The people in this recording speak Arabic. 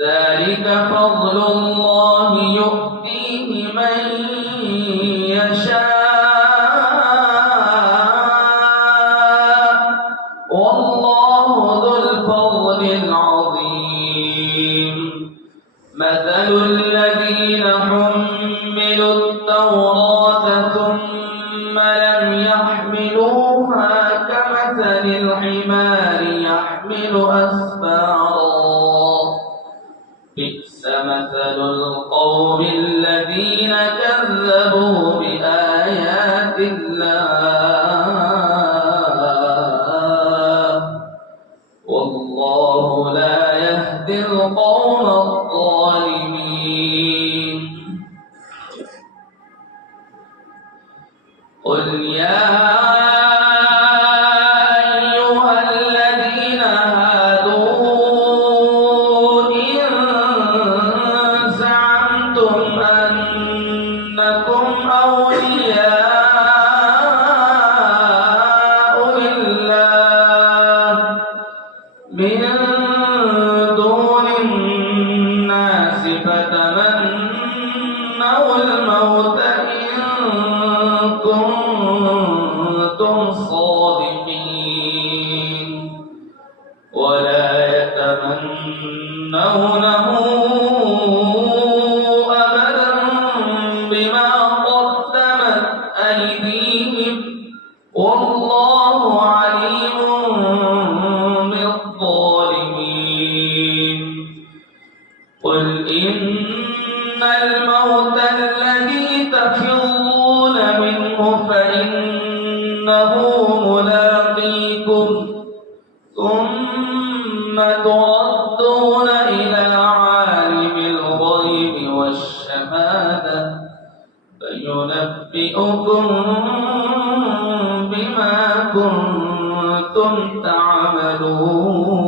ذلك فضل الله يؤتيه من يشاء والله ذو الفضل العظيم مثل الذين حملوا التوراة ثم لم يحملوها كمثل الحمار يحمل أسفارا بئس مثل القوم الذين كذبوا بآيات الله والله لا يهدي القوم الظالمين قل يا من دون الناس فتمنوا الموت إن كنتم صادقين ولا يتمنونه أبدا بما قدمت أيديهم والله عليم بالظالمين قل إن الموت الذي تفرون منه فإنه ملاقيكم ثم تردون إلى عالم الغيب والشهادة فينبئكم بما كنتم تعملون